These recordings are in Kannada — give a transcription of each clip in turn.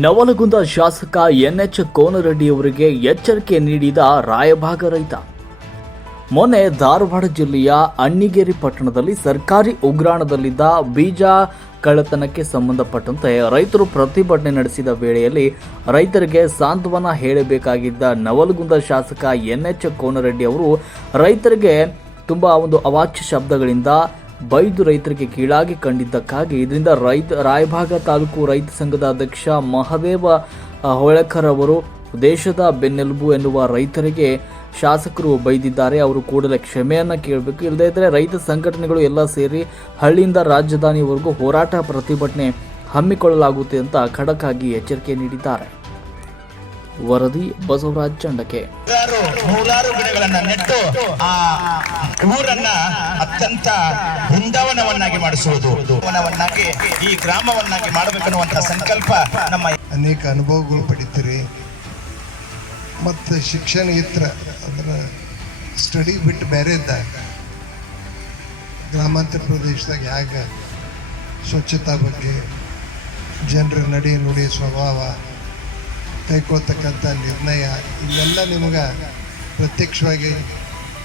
ನವಲಗುಂದ ಶಾಸಕ ಎನ್ಎಚ್ ಕೋನರೆಡ್ಡಿಯವರಿಗೆ ಎಚ್ಚರಿಕೆ ನೀಡಿದ ರಾಯಭಾಗ ರೈತ. ಮೊನ್ನೆ ಧಾರವಾಡ ಜಿಲ್ಲೆಯ ಅಣ್ಣಿಗೇರಿ ಪಟ್ಟಣದಲ್ಲಿ ಸರ್ಕಾರಿ ಉಗ್ರಾಣದಲ್ಲಿದ್ದ ಬೀಜ ಕಳ್ಳತನಕ್ಕೆ ಸಂಬಂಧಪಟ್ಟಂತೆ ರೈತರು ಪ್ರತಿಭಟನೆ ನಡೆಸಿದ ವೇಳೆಯಲ್ಲಿ ರೈತರಿಗೆ ಸಾಂತ್ವನ ಹೇಳಬೇಕಾಗಿದ್ದ ನವಲಗುಂದ ಶಾಸಕ ಎನ್ಎಚ್ ಕೋನರೆಡ್ಡಿ ಅವರು ರೈತರಿಗೆ ತುಂಬ ಒಂದು ಅವಾಚ್ಯ ಶಬ್ದಗಳಿಂದ ಬೈದು ರೈತರಿಗೆ ಕೀಳಾಗಿ ಕಂಡಿದ್ದಕ್ಕಾಗಿ ಇದರಿಂದ ರೈತ ರಾಯಭಾಗ ತಾಲೂಕು ರೈತ ಸಂಘದ ಅಧ್ಯಕ್ಷ ಮಹದೇವ ಹೊಳೆಕರ್ ಅವರು, ದೇಶದ ಬೆನ್ನೆಲುಬು ಎನ್ನುವ ರೈತರಿಗೆ ಶಾಸಕರು ಬೈದಿದ್ದಾರೆ. ಅವರು ಕೂಡಲೇ ಕ್ಷಮೆಯನ್ನ ಕೇಳಬೇಕು. ಇಲ್ಲದೇ ಇದ್ರೆ ರೈತ ಸಂಘಟನೆಗಳು ಎಲ್ಲ ಸೇರಿ ಹಳ್ಳಿಯಿಂದ ರಾಜಧಾನಿವರೆಗೂ ಹೋರಾಟ ಪ್ರತಿಭಟನೆ ಹಮ್ಮಿಕೊಳ್ಳಲಾಗುತ್ತೆ ಅಂತ ಖಡಕ್ ಆಗಿ ಎಚ್ಚರಿಕೆ ನೀಡಿದ್ದಾರೆ. ವರದಿ ಬಸವರಾಜ್ ಚಂಡಕೆ. ಊರನ್ನ ಅತ್ಯಂತ ಬೃಂದಾವನವನ್ನಾಗಿ ಮಾಡಿಸುವುದು. ಈ ಗ್ರಾಮವನ್ನಾಗಿ ಮಾಡಬೇಕನ್ನುವಂತ ಸಂಕಲ್ಪ ನಮ್ಮ ಅನೇಕ ಅನುಭವಗಳು ಪಡಿತೀರಿ. ಮತ್ತು ಶಿಕ್ಷಣ ಇತ್ರ ಅಂದ್ರೆ ಸ್ಟಡಿ ಬಿಟ್ಟು ಬೇರೆ ಇದ್ದಾಗ, ಗ್ರಾಮಾಂತರ ಪ್ರದೇಶದಾಗ ಹೇಗ ಸ್ವಚ್ಛತಾ ಬಗ್ಗೆ, ಜನರ ನಡೆ ನುಡಿ ಸ್ವಭಾವ, ಕೈಕೊಳ್ತಕ್ಕಂಥ ನಿರ್ಣಯ ಇವೆಲ್ಲ ನಿಮ್ಗೆ ಪ್ರತ್ಯಕ್ಷವಾಗಿ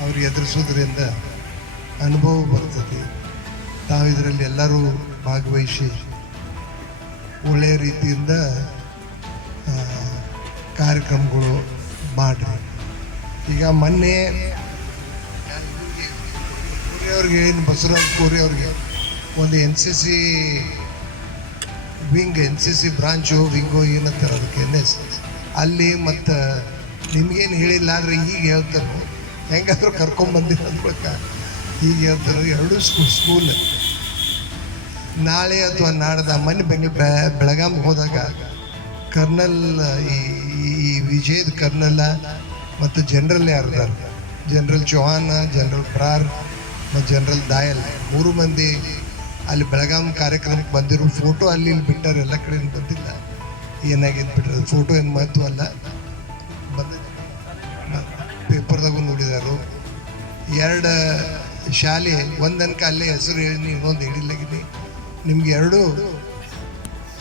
ಅವ್ರಿಗೆ ಎದುರಿಸೋದ್ರಿಂದ ಅನುಭವ ಬರ್ತದೆ. ತಾವು ಇದರಲ್ಲಿ ಎಲ್ಲರೂ ಭಾಗವಹಿಸಿ ಒಳ್ಳೆಯ ರೀತಿಯಿಂದ ಕಾರ್ಯಕ್ರಮಗಳು ಮಾಡ್ರಿ. ಈಗ ಮೊನ್ನೆ ಕೋರಿಯವ್ರಿಗೆ ಏನು, ಬಸವರಾಜ್ ಕೋರಿ ಅವ್ರಿಗೆ ಒಂದು N C C wing, N C C branch, wing ಏನಂತಾರೆ ಅದಕ್ಕೆ ಎನ್ ಎಸ್ ಅಲ್ಲಿ ಮತ್ತು ನಿಮಗೇನು ಹೇಳಿಲ್ಲ, ಆದರೆ ಈಗ ಹೇಳ್ತಾರೆ. ಹೆಂಗಾದ್ರೂ ಕರ್ಕೊಂಬಂದಿರ ಅಂದ್ಬೇಕ ಈಗ ಹೇಳ್ತಾರೆ ಎರಡು ಸ್ಕೂಲ್ ಸ್ಕೂಲ್ ನಾಳೆ ಅಥವಾ ನಾಡ್ದ ಮೊನ್ನೆ ಬೆಂಗ್ ಬೆಳಗಾಂ ಹೋದಾಗ ಕರ್ನಲ್, ಈ ಈ ವಿಜಯದ ಕರ್ನಲ್ ಮತ್ತು ಜನರಲ್ ಯಾರಿದಾರ ಜನರಲ್ ಚೌಹಾನ್, ಜನರಲ್ ಬ್ರಾರ್ ಮತ್ತು ಜನರಲ್ ದಾಯಲ್. ಮೂರು ಮಂದಿ ಅಲ್ಲಿ ಬೆಳಗಾಂ ಕಾರ್ಯಕ್ರಮಕ್ಕೆ ಬಂದಿರೋ ಫೋಟೋ ಅಲ್ಲಿ ಇಲ್ಲಿ ಬಿಟ್ಟಾರೆ ಎಲ್ಲ ಕಡೆಯಿಂದ ಬಂದಿಲ್ಲ. ಏನಾಗಿದ್ದು ಬಿಟ್ಟರೆ ಫೋಟೋ ಏನು ಮಹತ್ವ ಅಲ್ಲ. ಎರಡು ಶಾಲೆ, ಒಂದನ್ಕ ಅಲ್ಲೇ ಹೆಸರು ಹೇಳಿ ಇನ್ನೊಂದು ಹೇಳಿಲ್ಲಗಿನಿ ನಿಮ್ಗೆ ಎರಡು,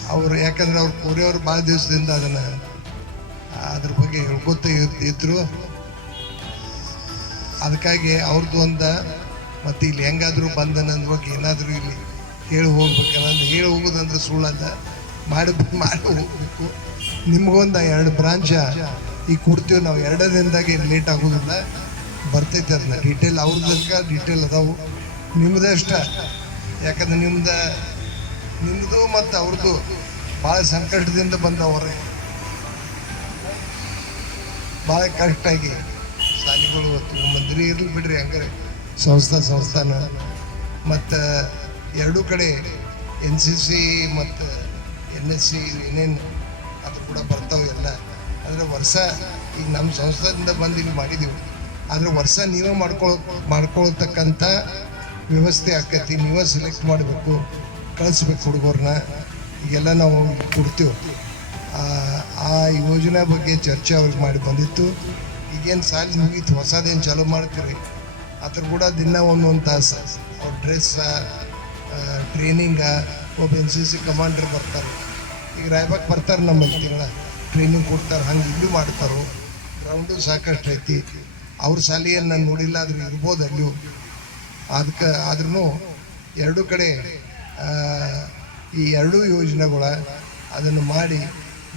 ಅವರು ಯಾಕಂದ್ರೆ ಅವ್ರು ಕೋರಿಯವ್ರು ಭಾಳ ದಿವಸದಿಂದ ಅದನ್ನು, ಅದ್ರ ಬಗ್ಗೆ ಹೇಳ್ಕೊತ ಇದ್ರು. ಅದಕ್ಕಾಗಿ ಅವ್ರದ್ದು ಒಂದು, ಮತ್ತು ಇಲ್ಲಿ ಹೆಂಗಾದರೂ ಬಂದನಂದ್ ಬಗ್ಗೆ ಏನಾದರೂ ಇಲ್ಲಿ ಹೇಳಿ ಹೋಗ್ಬೇಕನ್ನಂದು ಹೇಳಿ ಹೋಗೋದಂದ್ರೆ ಸುಳ್ಳಲ್ಲ ಮಾಡಿ ಮಾಡಿ ಹೋಗ್ಬೇಕು. ನಿಮ್ಗೊಂದು ಎರಡು ಬ್ರಾಂಚ ಈಗ ಕೊಡ್ತೀವಿ, ನಾವು ಎರಡೇ ಲೇಟ್ ಆಗೋದಿಲ್ಲ. ಬರ್ತೈತೆ ಅದನ್ನ. ಡೀಟೇಲ್ ಅವ್ರದಕ್ಕ ಡೀಟೇಲ್ ಅದಾವು. ನಿಮ್ಮದೇ ಅಷ್ಟ ಯಾಕಂದ್ರೆ ನಿಮ್ದು ನಿಮ್ಮದು ಮತ್ತು ಅವ್ರದ್ದು ಭಾಳ ಸಂಕಟದಿಂದ ಬಂದವರೇ. ಭಾಳ ಕರೆಕ್ಟಾಗಿ ಶಾಲೆಗಳು ಮಂದಿರಿ ಇರಲಿ ಬಿಡ್ರಿ ಹಂಗಾರೆ. ಸಂಸ್ಥಾ, ಸಂಸ್ಥಾನ. ಮತ್ತು ಎರಡೂ ಕಡೆ ಎನ್ ಸಿ ಸಿ ಮತ್ತು ಎನ್ ಎಸ್ ಸಿ ಏನೇನು ಅದು ಕೂಡ ಬರ್ತಾವೆ ಎಲ್ಲ. ಅಂದರೆ ವರ್ಷ ಈಗ ನಮ್ಮ ಸಂಸ್ಥಾದಿಂದ ಬಂದು ಇಲ್ಲಿ ಮಾಡಿದ್ದೀವಿ ಆದರೆ ವರ್ಷ ನೀವೇ ಮಾಡ್ಕೊಳ್, ಮಾಡ್ಕೊಳ್ತಕ್ಕಂಥ ವ್ಯವಸ್ಥೆ ಆಕೈತಿ. ನೀವೇ ಸೆಲೆಕ್ಟ್ ಮಾಡಬೇಕು, ಕಳಿಸ್ಬೇಕು ಹುಡುಗರನ್ನ ಈಗೆಲ್ಲ ನಾವು ಕೊಡ್ತೀವಿ. ಆ- ಆ ಯೋಜನೆ ಬಗ್ಗೆ ಚರ್ಚೆ ಅವ್ರಿಗೆ ಮಾಡಿ ಬಂದಿತ್ತು. ಈಗೇನು ಸಾಲಿ ಮುಗೀತು, ಹೊಸದೇನು ಚಾಲೂ ಮಾಡ್ತೀರಿ? ಅದ್ರ ಕೂಡ ದಿನ ಒಂದೊಂದು ತಾಸು. ಅವ್ರ ಡ್ರೆಸ್ಸ ಟ್ರೈನಿಂಗ ಒಬ್ಬ ಎನ್ ಸಿ ಸಿ ಕಮಾಂಡರ್ ಬರ್ತಾರೆ. ಈಗ ರಾಯಬಾಗ್ ಬರ್ತಾರೆ ನಮ್ಮಲ್ಲಿ ತಿಂಗಳ ಟ್ರೈನಿಂಗ್ ಕೊಡ್ತಾರೆ, ಹಂಗೆ ಇಲ್ಲೂ ಮಾಡ್ತಾರೋ. ಗ್ರೌಂಡು ಸಾಕಷ್ಟು ಐತಿ. ಅವ್ರ ನಾನು ನೋಡಿಲ್ಲ, ಆದ್ರೆ ಇರ್ಬೋದು ಅಲ್ಲಿ ಅದಕ್ಕೆ ಆದ್ರೂ ಎರಡೂ ಕಡೆ ಈ ಎರಡೂ ಯೋಜನೆಗಳ ಅದನ್ನು ಮಾಡಿ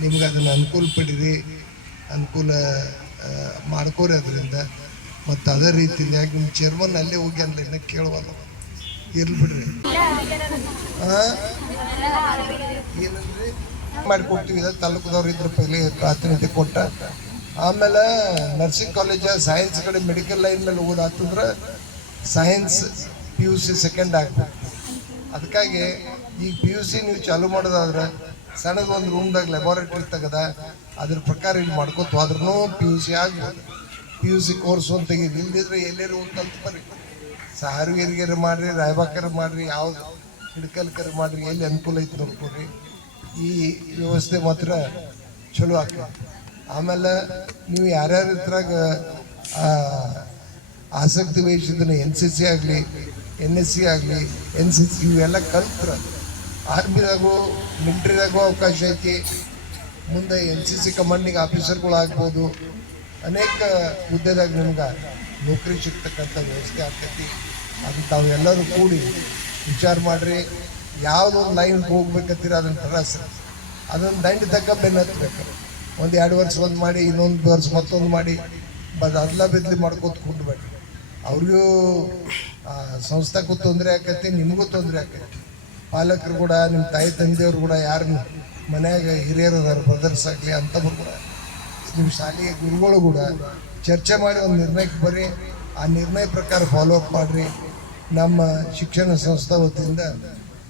ನಿಮ್ಗೆ ಅದನ್ನು ಅನುಕೂಲ ಪಡೀರಿ, ಅನುಕೂಲ ಮಾಡ್ಕೋರಿ ಅದರಿಂದ. ಮತ್ತು ಅದೇ ರೀತಿಯಾಗಿ ನಿಮ್ಮ ಚೇರ್ಮನ್ ಅಲ್ಲೇ ಹೋಗಿ ಅಲ್ಲ ಇನ್ನ ಕೇಳುವಲ್ಲ. ಇರ್ಲಿ ಬಿಡ್ರಿ. ಏನಂದ್ರಿ? ಮಾಡಿಕೊಡ್ತೀವಿ ತಾಲೂಕದವ್ರು ಇದ್ರ ಪೈಲೆ ಪ್ರಾತಿನಿಧ್ಯ ಕೊಟ್ಟ ಆಮೇಲೆ ನರ್ಸಿಂಗ್ ಕಾಲೇಜ ಸೈನ್ಸ್ ಕಡೆ ಮೆಡಿಕಲ್ ಲೈನ್ ಮೇಲೆ ಓದಾತಂದ್ರೆ science P U C second ಆಗ್ಬೇಕು. ಅದಕ್ಕಾಗಿ ಈಗ ಪಿ ಯು ಸಿ ನೀವು ಚಾಲು ಮಾಡೋದಾದ್ರೆ ಸಣ್ಣದ ಒಂದು ರೂಮ್ದಾಗ ಲ್ಯಾಬೋರೇಟರಿ ತೆಗೆದ ಅದ್ರ ಪ್ರಕಾರ ಇಲ್ಲಿ ಮಾಡ್ಕೊತ ಹೋದ್ರೂ ಪಿ ಯು ಸಿ ಆಗ್ಬೋದು. ಪಿ ಯು ಸಿ ಕೋರ್ಸ್ ಅಂತ ತೆಗೀರಿ ಇಲ್ದಿದ್ರೆ ಎಲ್ಲೇರು ಹೋಗಿ ಕಲ್ತು ಬರ್ರಿ. ಸಾರಿಗೆರಿಗೆರೆ ಮಾಡ್ರಿ ರಾಯಬಾಕರ್ ಮಾಡ್ರಿ, ಯಾವ್ದು ಹಿಡ್ಕಲ್ಕರ್ ಮಾಡ್ರಿ, ಎಲ್ಲಿ ಅನುಕೂಲ ಐತಿ ನೋಡ್ಕೊರಿ. ಈ ವ್ಯವಸ್ಥೆ ಮಾತ್ರ ಚಲೋ ಆಕೈತಿ ಆಮೇಲೆ ನೀವು ಯಾರ್ಯಾರ ಇದ್ರಾಗ ಆಸಕ್ತಿ ವಹಿಸಿದ್ರೆ ಎನ್ ಸಿ ಸಿ ಆಗಲಿ, ಎನ್ ಎಸ್ ಸಿ ಆಗಲಿ, ಎನ್ ಸಿ ಸಿ ಇವೆಲ್ಲ ಕಲ್ತ್ರ, ಆರ್ಮಿದಾಗೂ ಮಿಲ್ಟ್ರಿದಾಗೂ ಅವಕಾಶ ಐತಿ. ಮುಂದೆ ಎನ್ ಸಿ ಸಿ ಕಮಾಂಡಿಂಗ್ ಆಫೀಸರ್ಗಳು ಆಗ್ಬೋದು. ಅನೇಕ ಹುದ್ದೆದಾಗ ನಿಮ್ಗೆ ನೌಕರಿ ಸಿಗ್ತಕ್ಕಂಥ ವ್ಯವಸ್ಥೆ ಆಗ್ತೈತಿ. ಅದು ತಾವೆಲ್ಲರೂ ಕೂಡಿ ವಿಚಾರ ಮಾಡಿರಿ. ಯಾವುದೊಂದು ಲೈನ್ ಹೋಗ್ಬೇಕಂತೀರ, ಅದನ್ನು ತರಸ್ರಿ. ಅದೊಂದು ದಂಡ ತಕ್ಕ ಬೆನ್ನ ಹತ್ಬೇಕು. ಒಂದು ಎರಡು ವರ್ಷ ಒಂದು ಮಾಡಿ ಇನ್ನೊಂದು ವರ್ಷ ಮತ್ತೊಂದು ಮಾಡಿ ಬದ ಅದ್ಲ ಬದ್ಲಿ ಮಾಡ್ಕೋತ ಕುಂಡ್ಬೇಡ್ರಿ. ಅವ್ರಿಗೂ ಆ, ಸಂಸ್ಥಾಕ್ಕೂ ತೊಂದರೆ ಆಕೈತಿ ನಿಮಗೂ ತೊಂದರೆ ಆಕೈತಿ. ಪಾಲಕರು ಕೂಡ ನಿಮ್ಮ ತಾಯಿ ತಂದೆಯವರು ಕೂಡ ಯಾರು ಮನ್ಯಾಗ ಹಿರಿಯರು ಅದಾರ ಬ್ರದರ್ಸ್ ಆಗಲಿ ಅಂಥವ್ರು ಕೂಡ ನಿಮ್ಮ ಶಾಲೆಯ ಗುರುಗಳು ಕೂಡ ಚರ್ಚೆ ಮಾಡಿ ಒಂದು ನಿರ್ಣಯಕ್ಕೆ ಬರ್ರಿ. ಆ ನಿರ್ಣಯ ಪ್ರಕಾರ ಫಾಲೋ ಅಪ್ ಮಾಡಿರಿ. ನಮ್ಮ ಶಿಕ್ಷಣ ಸಂಸ್ಥೆ ವತಿಯಿಂದ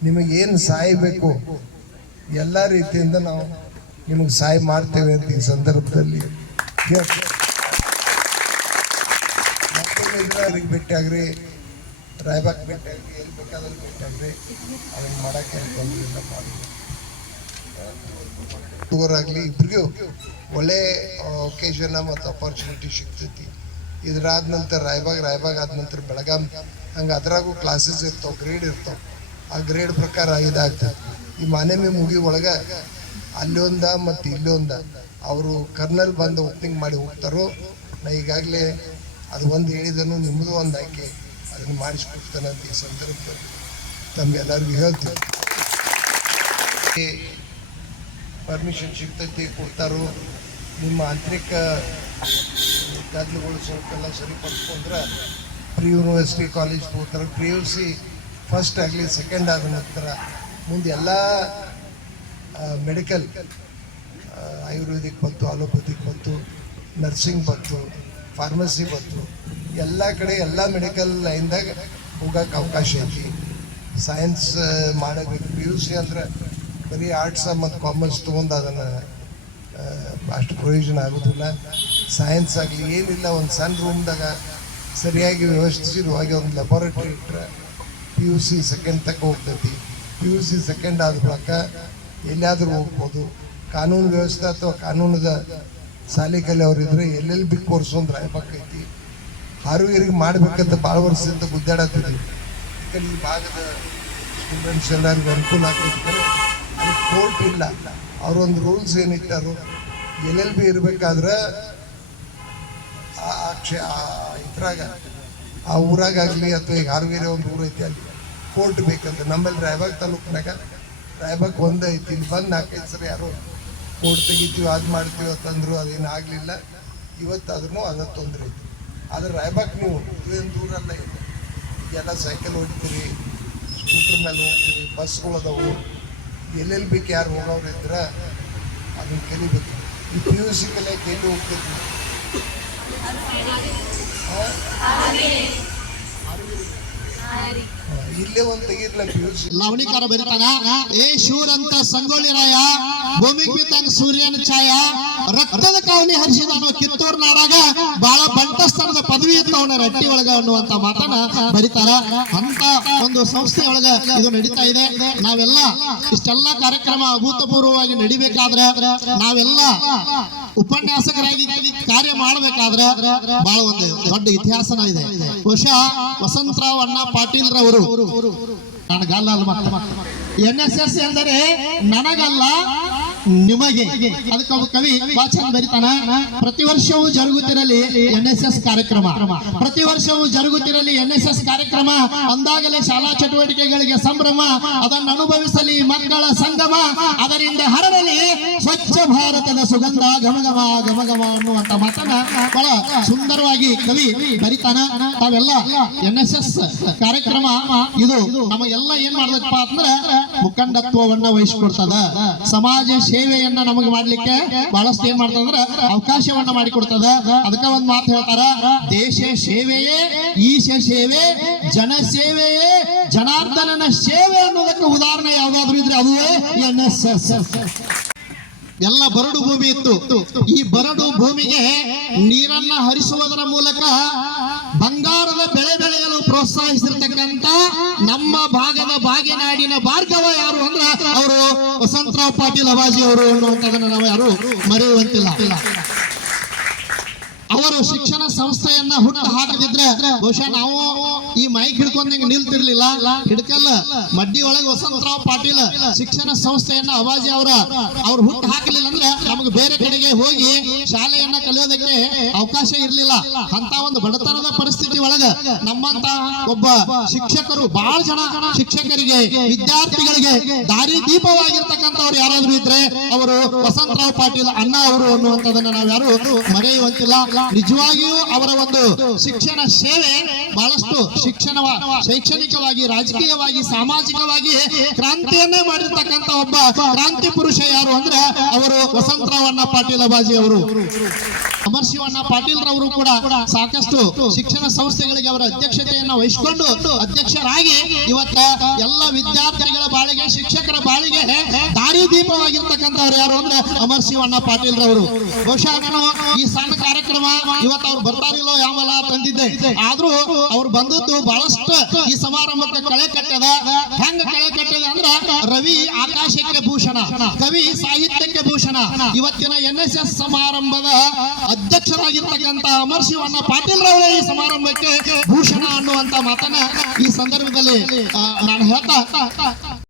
ನಿಮಗೇನು ಸಹಾಯ ಬೇಕು ಎಲ್ಲ ರೀತಿಯಿಂದ ನಾವು ನಿಮಗೆ ಸಹಾಯ ಮಾಡ್ತೇವೆ ಅಂತ ಈ ಸಂದರ್ಭದಲ್ಲಿ. ಭೇಟಿಯಾಗ್ರಿ ರಾಯ್ಬಾಗ್ ಭೇಟಿಯಾಗ್ರಿ ಎಲ್ಲಿ ಬೇಕಾದಲ್ಲಿ ಭೇಟಿಯಾಗ್ರಿ ಅದನ್ನು ಮಾಡೋಕ್ಕೆ ತೊಂದರೆಯಿಂದ ಮಾಡಿ. ಆಗಲಿ ಇಬ್ರಿಗೂ ಒಳ್ಳೆ ಒಕೇಶನ್ ಮತ್ತು ಅಪರ್ಚುನಿಟಿ ಸಿಗ್ತೈತಿ. ಇದ್ರಾದ ನಂತರ ರಾಯ್ಬಾಗ್ ರಾಯ್ಬಾಗ್ ಆದ ನಂತರ ಬೆಳಗಾಂ. ಹಂಗೆ ಅದ್ರಾಗೂ ಕ್ಲಾಸಸ್ ಇರ್ತಾವೆ ಗ್ರೇಡ್ ಇರ್ತಾವೆ. ಆ ಗ್ರೇಡ್ ಪ್ರಕಾರ ಇದಾಗ್ತದೆ ಈ ಮಾನೆಮಿ ಮುಗಿ ಒಳಗೆ ಅಲ್ಲಿ ಒಂದ ಮತ್ತು ಇಲ್ಲೊಂದ ಅವರು ಕರ್ನಲ್ ಬಂದು ಓಪನಿಂಗ್ ಮಾಡಿ ಹೋಗ್ತಾರೋ, ನಾ ಈಗಾಗಲೇ ಅದು ಒಂದು ಹೇಳಿದನು ನಿಮ್ಮದು ಒಂದು ಆಯ್ಕೆ, ಅದನ್ನು ಮಾಡಿಸ್ಕೊಡ್ತಾನಂತ ಈ ಸಂದರ್ಭದಲ್ಲಿ ತಮ್ಗೆಲ್ಲರಿಗೂ ಹೇಳ್ತೇವೆ ಪರ್ಮಿಷನ್ ಸಿಗ್ತೈತಿ, ಕೊಡ್ತಾರೋ, ನಿಮ್ಮ ಆಂತರಿಕ ಗದ್ದಲುಗಳು ಸ್ವಲ್ಪೆಲ್ಲ ಸರಿಪಡಿಸ್ಕೊಂಡ್ರೆ ಪ್ರಿ ಯೂನಿವರ್ಸಿಟಿ ಕಾಲೇಜ್ ಹೋಗ್ತಾರೆ ಪ್ರಿ ಯು ಸಿ ಫಸ್ಟ್ ಆಗಲಿ ಸೆಕೆಂಡ್ ಆದ ನಂತರ ಮುಂದೆ ಎಲ್ಲ ಮೆಡಿಕಲ್ ಆಯುರ್ವೇದಿಕ್ ಬಂತು ಅಲೋಪತಿಕ್ ಬಂತು ನರ್ಸಿಂಗ್ ಬಂತು ಫಾರ್ಮಸಿ ಬಂತು, ಎಲ್ಲ ಕಡೆ ಎಲ್ಲ ಮೆಡಿಕಲ್ ಲೈನ್ದಾಗ ಹೋಗೋಕ್ಕೆ ಅವಕಾಶ ಐತಿ. ಸೈನ್ಸ್ ಮಾಡಬೇಕು. ಪಿ ಯು ಸಿ ಅಂದ್ರೆ ಬರೀ ಆರ್ಟ್ಸ್ ಮತ್ತು ಕಾಮರ್ಸ್ ತೊಗೊಂಡು ಅದನ್ನು ಅಷ್ಟು ಪ್ರಯೋಜನ ಆಗೋದಿಲ್ಲ. ಸೈನ್ಸ್ ಆಗಲಿ ಏನಿಲ್ಲ, ಒಂದು ಸಣ್ಣ ರೂಮ್ದಾಗ ಸರಿಯಾಗಿ ವ್ಯವಸ್ಥಿತವಾಗಿ ಒಂದು ಲ್ಯಾಬೊರೇಟ್ರಿ ಇಟ್ಟರೆ ಪಿ ಯು ಸಿ ಸೆಕೆಂಡ್ ತಕ್ಕ ಹೋಗ್ತೈತಿ. ಪಿ ಯು ಸಿ ಸೆಕೆಂಡ್ ಆದ ಬಳಿಕ ಎಲ್ಲಿಯಾದರೂ ಹೋಗ್ಬೋದು. ಕಾನೂನು ವ್ಯವಸ್ಥೆ ಅಥವಾ ಕಾನೂನದ ಶಾಲೆ ಕಲೆ ಇದ್ರೆ ಎಲ್ಲೆಲ್ಲಿ ಬಿ ಕೋರ್ಸ್ ಒಂದು ರಾಯಬೇಕೈತಿ ಆರೋಗ್ಯರಿಗೆ ಮಾಡಬೇಕಂತ ಭಾಳ ವರ್ಷದಿಂದ ಗುದ್ದಾಡತ್ತಿದ್ವಿ ಯಾಕಂದ್ರೆ ಈ ಭಾಗದ ಸ್ಟೂಡೆಂಟ್ಸ್ ಎಲ್ಲರಿಗೂ ಅನುಕೂಲ ಆಗ್ತಿರ್ತಾರೆ ಅಲ್ಲಿ ಕೋರ್ಟ್ ಇಲ್ಲ. ಅವರೊಂದು ರೂಲ್ಸ್ ಏನಿಟ್ಟಾರು ಎಲ್ ಎಲ್ ಬಿ ಇರಬೇಕಾದ್ರೆ ಆ ಕ್ಷೇ ಆ ಇದ್ರಾಗ, ಆ ಊರಾಗಾಗಲಿ ಅಥವಾ ಈಗ ಹಾರ್ವೇರಿ ಒಂದು ಊರೈತಿ ಅಲ್ಲಿ ಕೋರ್ಟ್ ಬೇಕಂತ. ನಮ್ಮಲ್ಲಿ ರಾಯಬಾಗ್ ತಾಲೂಕಿನಾಗ ರಾಯಬಾಗ್ ಒಂದೈತಿ ಇಲ್ಲಿ ಬಂದು ನಾಲ್ಕೈದು ಸರಿ ಯಾರು ಕೋರ್ಟ್ ತೆಗಿತೀವಿ ಅದು ಮಾಡ್ತೀವಿ ಅಂತಂದ್ರು ಅದೇನು ಆಗಲಿಲ್ಲ. ಇವತ್ತಾದ್ರೂ ಅದ ತೊಂದರೆ ಐತಿ ಆದರೆ ರಾಯಬಾಗ್ ನೀವು ಇವೇನು ದೂರಲ್ಲ ಇದೆ. ಎಲ್ಲ ಸೈಕಲ್ ಹೊಡಿತೀರಿ ಸ್ಕೂಟರ್ ಮೇಲೆ ಹೋಗ್ತೀರಿ ಬಸ್ಗಳು ಅದಾವು. ಎಲ್ಲೆಲ್ಲಿ ಬೇಕು ಯಾರು ಹೋಗೋರು ಇದ್ರೆ ಅದನ್ನು ಕಲಿಬೇಕು ಈ ಪಿ ಯು ಸಿ ಕಲಿಯಕ್ಕೆ ಎಲ್ಲಿ ಹೋಗ್ತೀರಿ ಇಲ್ಲೇ ಒಂದು ತೆಗಿರ್ಲ ಲವಣಿಕಾರ ಬರೀತಾನ? ಏ ಶೂರಂತ ಸಂಗೊಳ್ಳಿ ರಾಯ, ಭೂಮಿಗೆ ಬಿದ್ದಂಗ ಸೂರ್ಯನ ಛಾಯ, ರಕ್ತದ ಕಾವಲಿ ಹರಿಸಿದಾನು ಕಿತ್ತೂರ್ ನಾಡಾಗ ಬಹಳ ಬಂಟಸ್ಥಾನದ ಪದವಿ ಇತ್ತು ಅವನ ರಟ್ಟಿ ಒಳಗ ಅನ್ನುವಂತ ಮಾತನ್ನ ಬರೀತಾರ. ಅಂತ ಒಂದು ಸಂಸ್ಥೆ ಒಳಗ ಇದು ನಡೀತಾ ಇದೆ. ನಾವೆಲ್ಲ ಇಷ್ಟೆಲ್ಲ ಕಾರ್ಯಕ್ರಮ ಅಭೂತಪೂರ್ವವಾಗಿ ನಡಿಬೇಕಾದ್ರೆ ನಾವೆಲ್ಲ ಉಪನ್ಯಾಸಕರಾಗಿ ಕಾರ್ಯ ಮಾಡಬೇಕಾದ್ರೆ ಬಹಳ ಒಂದು ದೊಡ್ಡ ಇತಿಹಾಸನ ಇದೆ. ಬಹುಶಃ ವಸಂತರಾವ್ ಅಣ್ಣ ಪಾಟೀಲ್ ಮತ್ತೆ ಎನ್ ಎಸ್ ಎಸ್ ಎಂದರೆ ನನಗಲ್ಲ ನಿಮಗೆ ಅದಕ್ಕೆ ಒಬ್ಬ ಕವಿ ವಾಚನ ಬರಿತಾನ. ಪ್ರತಿ ವರ್ಷವೂ ಜರುಗುತ್ತಿರಲಿ ಎನ್ ಎಸ್ ಎಸ್ ಕಾರ್ಯಕ್ರಮ. ಪ್ರತಿ ವರ್ಷವೂ ಜರುಗುತ್ತಿರಲಿ ಎನ್ ಎಸ್ ಎಸ್ ಕಾರ್ಯಕ್ರಮ. ಅಂದಾಗಲೇ ಶಾಲಾ ಚಟುವಟಿಕೆಗಳಿಗೆ ಸಂಭ್ರಮ, ಅದನ್ನು ಅನುಭವಿಸಲಿ ಮಕ್ಕಳ ಸಂಗಮ. ಅದರಿಂದ ಹರಡಲಿ ಸ್ವಚ್ಛ ಭಾರತದ ಸುಗಂಧ ಘಮಘಮ ಘಮಘಮ ಅನ್ನುವಂತ ಮಾತನ್ನ ಬಹಳ ಸುಂದರವಾಗಿ ಕವಿ ಬರಿತಾನ. ತಾವೆಲ್ಲ ಎನ್ ಎಸ್ ಎಸ್ ಕಾರ್ಯಕ್ರಮ, ಇದು ನಮಗೆಲ್ಲ ಏನ್ ಮಾಡ್ಬೇಕಪ್ಪ ಅಂದ್ರೆ ಮುಖಂಡತ್ವವನ್ನ ವಹಿಸಿಕೊಡ್ತದ. ಸಮಾಜ ಸೇವೆಯನ್ನ ನಮಗೆ ಮಾಡ್ಲಿಕ್ಕೆ ಬಹಳಷ್ಟು ಏನ್ ಮಾಡ್ತದಂದ್ರ ಅವಕಾಶವನ್ನ ಮಾಡಿಕೊಡ್ತದ. ಅದಕ್ಕ ಒಂದ್ ಮಾತು ಹೇಳ್ತಾರ, ದೇಶ ಸೇವೆಯೇ, ಈಶ ಸೇವೆ, ಜನ ಸೇವೆಯೇ, ಜನಾರ್ದನನ ಸೇವೆ ಅನ್ನೋದಕ್ಕೆ ಉದಾಹರಣೆ ಯಾವ್ದಾದ್ರು ಇದ್ರೆ ಅದುವೇ ಎನ್ ಎಸ್ ಎಸ್ ಎಲ್ಲ ಬರಡು ಭೂಮಿ ಇತ್ತು. ಈ ಬರಡು ಭೂಮಿಗೆ ನೀರನ್ನ ಹರಿಸುವುದರ ಮೂಲಕ ಬಂಗಾರದ ಬೆಳೆ ಬೆಳೆಯಲು ಪ್ರೋತ್ಸಾಹಿಸಿರ್ತಕ್ಕಂತ ನಮ್ಮ ಭಾಗದ ಬಾಗಿನಾಡಿನ ಭಾರ್ಗವ ಯಾರು ಅಂದ್ರೆ ಅವರು ವಸಂತರಾವ್ ಪಾಟೀಲ್ ಅವಾಜಿ ಅವರು ಅನ್ನುವಂಥದ್ದನ್ನ ನಾವು ಯಾರು ಮರೆಯುವಂತಿಲ್ಲ. ಅವರು ಶಿಕ್ಷಣ ಸಂಸ್ಥೆಯನ್ನ ಹುಟ್ಟು ಹಾಕದಿದ್ರೆ ಬಹುಶಃ ನಾವು ಈ ಮೈಕ್ ಹಿಡ್ಕೊಂಡ್ ಹಿಂಗ್ ನಿಲ್ತಿರ್ಲಿಲ್ಲ. ಹಿಡ್ಕಲ್ಲ. ಮಡ್ಡಿ ಒಳಗೆ ವಸಂತರಾವ್ ಪಾಟೀಲ್ ಶಿಕ್ಷಣ ಸಂಸ್ಥೆಯನ್ನ ಅವಾಜಿ ಅವರ ಅವ್ರು ಹುಟ್ಟು ಹಾಕಲಿಲ್ಲ ಅಂದ್ರೆ ನಮಗೆ ಬೇರೆ ಕಡೆಗೆ ಹೋಗಿ ಶಾಲೆಯನ್ನ ಕಲಿಯೋದಕ್ಕೆ ಅವಕಾಶ ಇರ್ಲಿಲ್ಲ. ಅಂತ ಒಂದು ಬಡತನದ ಪರಿಸ್ಥಿತಿ ಒಳಗ ನಮ್ಮಂತ ಒಬ್ಬ ಶಿಕ್ಷಕರು ಬಹಳ ಜನ ಶಿಕ್ಷಕರಿಗೆ, ವಿದ್ಯಾರ್ಥಿಗಳಿಗೆ ದಾರಿ ದೀಪವಾಗಿರ್ತಕ್ಕಂಥವ್ರು ಯಾರಾದ್ರೂ ಇದ್ರೆ ಅವರು ವಸಂತರಾವ್ ಪಾಟೀಲ್ ಅಣ್ಣ ಅವರು ಅನ್ನುವಂಥದ್ದನ್ನ ನಾವ್ಯಾರು ಮರೆಯುವಂತಿಲ್ಲ. ನಿಜವಾಗಿಯೂ ಅವರ ಒಂದು ಶಿಕ್ಷಣ ಸೇವೆ ಬಹಳಷ್ಟು ಶಿಕ್ಷಣ ಶೈಕ್ಷಣಿಕವಾಗಿ, ರಾಜಕೀಯವಾಗಿ, ಸಾಮಾಜಿಕವಾಗಿ ಕ್ರಾಂತಿಯನ್ನೇ ಮಾಡಿರ್ತಕ್ಕಂಥ ಒಬ್ಬ ಕ್ರಾಂತಿ ಪುರುಷ ಯಾರು ಅಂದ್ರೆ ಅವರು ವಸಂತರಾವಣ್ಣ ಪಾಟೀಲ ಬಾಜಿ ಅವರು. ಅಮರ್ ಶಿವಣ್ಣ ಪಾಟೀಲ್ ರವರು ಕೂಡ ಸಾಕಷ್ಟು ಶಿಕ್ಷಣ ಸಂಸ್ಥೆಗಳಿಗೆ ಅವರ ಅಧ್ಯಕ್ಷತೆಯನ್ನ ವಹಿಸಿಕೊಂಡು ಅಧ್ಯಕ್ಷರಾಗಿ ಇವತ್ತ ಎಲ್ಲ ವಿದ್ಯಾರ್ಥಿಗಳ ಬಾಳಿಗೆ, ಶಿಕ್ಷಕರ ಬಾಳಿಗೆ ದಾರಿ ದೀಪವಾಗಿರ್ತಕ್ಕಂಥವ್ರು ಯಾರು ಅಂದ್ರೆ ಅಮರ್ ಶಿವಣ್ಣ ಪಾಟೀಲ್ ರವರು. ಬಹುಶಃ ನಾನು ಈ ಸಣ್ಣ ಕಾರ್ಯಕ್ರಮ ಇವತ್ತು ಅವ್ರು ಬರ್ತಾರಿಲ್ಲೋ ಯಾವಲ್ಲ ತಂದಿದ್ದೆ ಆದ್ರೂ ಅವ್ರು ಬಂದದ್ದು ಬಹಳಷ್ಟು ಈ ಸಮಾರಂಭಕ್ಕೆ ಕಳೆ ಕಟ್ಟದ. ಹೆಂಗ ಕಳೆ ಕಟ್ಟದ ಅಂದ್ರ ರವಿ ಆಕಾಶಕ್ಕೆ ಭೂಷಣ, ಕವಿ ಸಾಹಿತ್ಯಕ್ಕೆ ಭೂಷಣ. ಇವತ್ತಿನ ಎನ್ ಎಸ್ ಎಸ್ ಸಮಾರಂಭದ ಅಧ್ಯಕ್ಷರಾಗಿರ್ತಕ್ಕಂಥ ಅಮರ್ ಶಿವಣ್ಣ ಪಾಟೀಲ್ ರವರೇ ಈ ಸಮಾರಂಭಕ್ಕೆ ಭೂಷಣ ಅನ್ನುವಂತ ಮಾತನ್ನ ಈ ಸಂದರ್ಭದಲ್ಲಿ ನಾನು ಹೇಳ್ತಾ